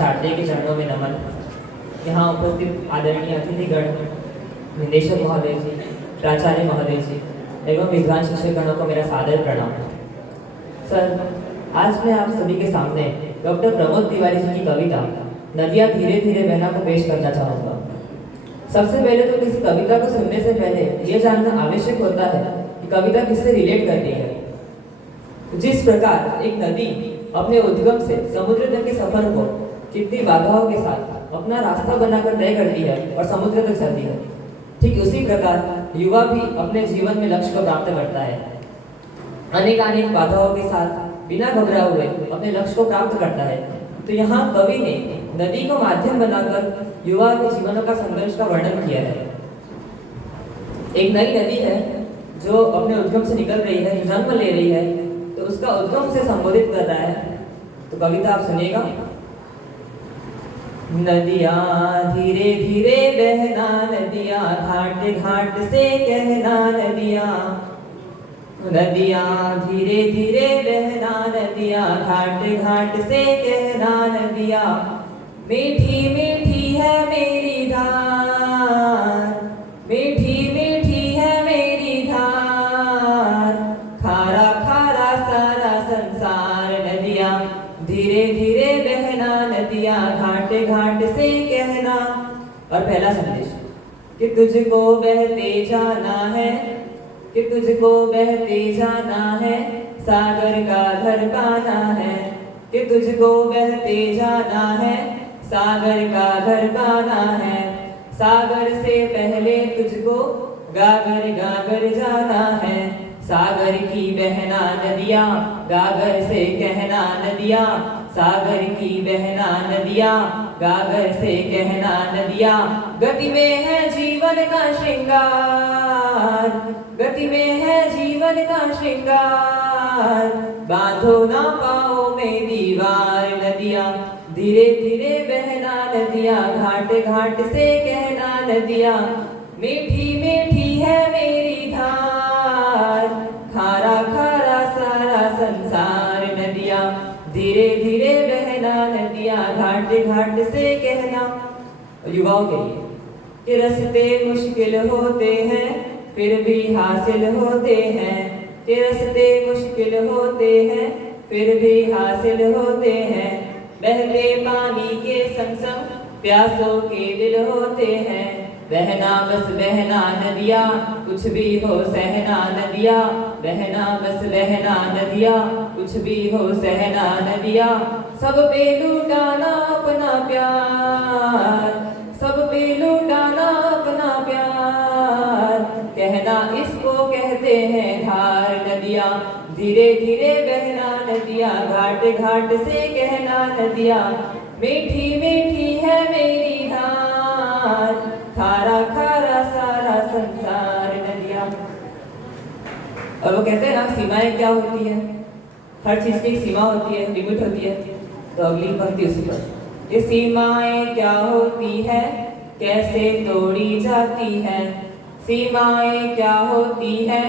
आचार्य के चरणों में नमन। यहाँ उपस्थित आदरणीय अतिथिगण, निदेशक महोदय जी, प्राचार्य महोदय जी एवं विद्वान शिक्षकगणों को मेरा सादर प्रणाम। सर, आज मैं आप सभी के सामने डॉक्टर प्रमोद तिवारी जी की कविता नदियाँ धीरे धीरे बहना को पेश करना चाहूँगा। सबसे पहले तो किसी कविता को सुनने से पहले ये जानना आवश्यक होता है कि कविता किससे रिलेट करती है। जिस प्रकार एक नदी अपने उद्गम से समुद्र तक के सफर को कितनी बाधाओं के साथ अपना रास्ता बनाकर तय करती है और समुद्र तक चलती है, ठीक उसी प्रकार युवा भी अपने जीवन में लक्ष्य को प्राप्त करता है। अनेक बाधाओं के साथ बिना घबराए हुए अपने लक्ष्य को प्राप्त करता है। तो यहाँ कवि ने नदी को माध्यम बनाकर युवा के जीवनों का संघर्ष का वर्णन किया है। एक नई नदी है जो अपने उद्गम से निकल रही है, जन्म ले रही है, तो उसका उद्गम से संबोधित कर रहा है। तो कविता आप सुनिएगा। नदियाँ धीरे धीरे बहना, नदियाँ घाट घाट से कहना, नदियाँ धीरे धीरे बहना, नदियाँ घाट घाट से कहना, नदियाँ मीठी मीठी है मेरी धार, मीठी मीठी है मेरी धार, खारा खारा सारा संसार, नदियाँ धीरे धीरे बहना, नदियाँ घाट घाट से कहना। और पहला संदेश कि तुझको बहते जाना है, कि तुझको बहते जाना है, सागर का घर पाना है, कि तुझको बहते जाना है, सागर का घर पाना है, सागर से पहले तुझको गागर गागर जाना है, सागर की बहना नदियाँ गागर से कहना, नदियाँ सागर की बहना नदियाँ गागर से कहना, नदियाँ गति में है जीवन का श्रृंगार, गति में है जीवन का श्रृंगार, बांधो ना पाओ में दीवार, नदियाँ धीरे धीरे बहना, नदियाँ घाट घाट से कहना, नदियाँ मीठी मीठी है मेरी धार, खारा खारा सारा संसार, नदियाँ धीरे धीरे बहना, नदियाँ घाट घाट से कहना। युवाओं के लिए कि रास्ते मुश्किल होते हैं फिर भी हासिल होते हैं, कि रास्ते मुश्किल होते हैं फिर भी हासिल होते हैं, बहते पानी के संग संग प्यासों के दिल होते हैं, बहना बस बहना नदियाँ कुछ भी हो सहना, नदियाँ बहना बस बहना नदियाँ कुछ भी हो सहना, नदियाँ सब पे लुटाना अपना प्यार, सब पे लुटाना अपना प्यार, कहना इसको कहते हैं धार, नदियाँ धीरे धीरे बहना, नदियाँ घाट घाट से कहना, नदियाँ मीठी मीठी है मेरी धार, खारा खारा सारा संसार, नदियाँ। और वो कहते हैं ना, सीमाएं क्या होती है, हर चीज की एक सीमा होती है, लिमिट होती है। तो अगली पंक्ति उसी पर, ये सीमाएं क्या होती है कैसे तोड़ी जाती है, सीमाएं क्या होती है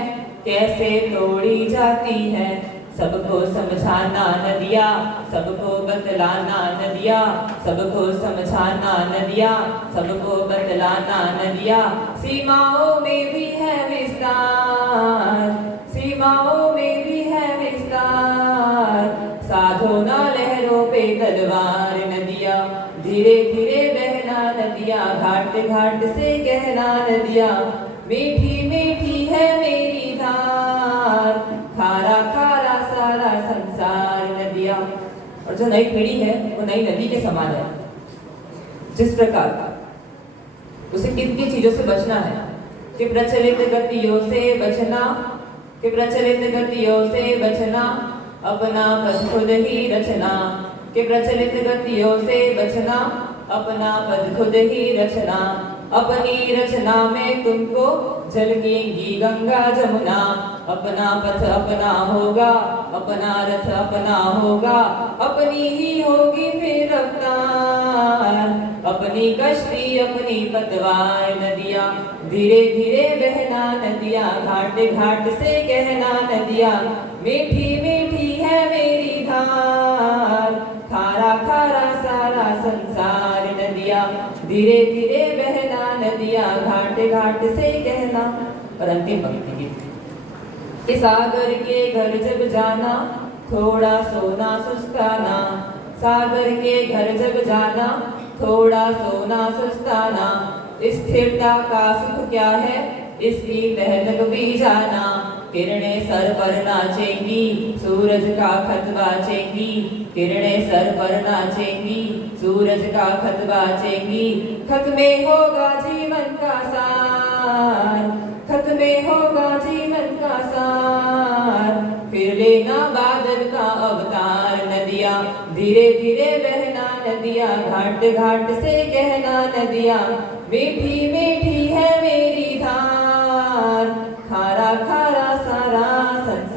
कैसे तोड़ी जाती है, सबको समझाना नदियाँ सबको बतलाना, नदियाँ सबको समझाना, नदियाँ सबको बतलाना, नदियाँ सीमाओं में भी है विस्तार, सीमाओं में भी है विस्तार, साधो ना लहरों पे तलवार, नदियाँ धीरे धीरे बहना, नदियाँ घाट घाट से कहना, नदियाँ मीठी मीठी है मेरी धार, खारा खारा सारा संसार, नदियाँ। और जो नई पीढ़ी है वो नई नदी के समान है। जिस प्रकार उसे किन किन चीजों से बचना है, कि प्रचलित गतियों से बचना, कि प्रचलित गतियों से बचना, अपना पद खुद ही रचना, कि प्रचलित गतियों से बचना, अपना पद खुद ही रचना, अपनी रचना में तुमको झलकेंगी गंगा जमुना, अपना पथ अपना होगा, अपना रथ अपना होगा, अपनी ही होगी फिर रफ्तार, अपनी कश्ती अपनी पतवार, नदियाँ धीरे धीरे बहना, नदियाँ घाट घाट से कहना, नदियाँ मीठी मीठी है मेरी धार, खारा खारा सारा संसार नदिया, धीरे धीरे बहना नदिया, घाट घाट से कहना। और अंतिम पंक्ति गीत। इस सागर के घर जब जाना, थोड़ा सोना सुस्ताना, सागर के घर जब जाना, थोड़ा सोना सुस्ताना, स्थिरता का सुख क्या है, इसकी दहलक भी जाना। किरणें सर पर नाचेंगी, सूरज का खत बाचेंगी, किरणें सर पर नाचेंगी, सूरज का खत बाचेंगी। खत में होगा जीवन का सार, खत में होगा जीवन का सार, फिर लेना बादल का अवतार नदिया, धीरे धीरे बहना नदिया, घाट घाट से कहना नदिया, मीठी मीठी है मेरी धार, खारा खारा सारा संसार।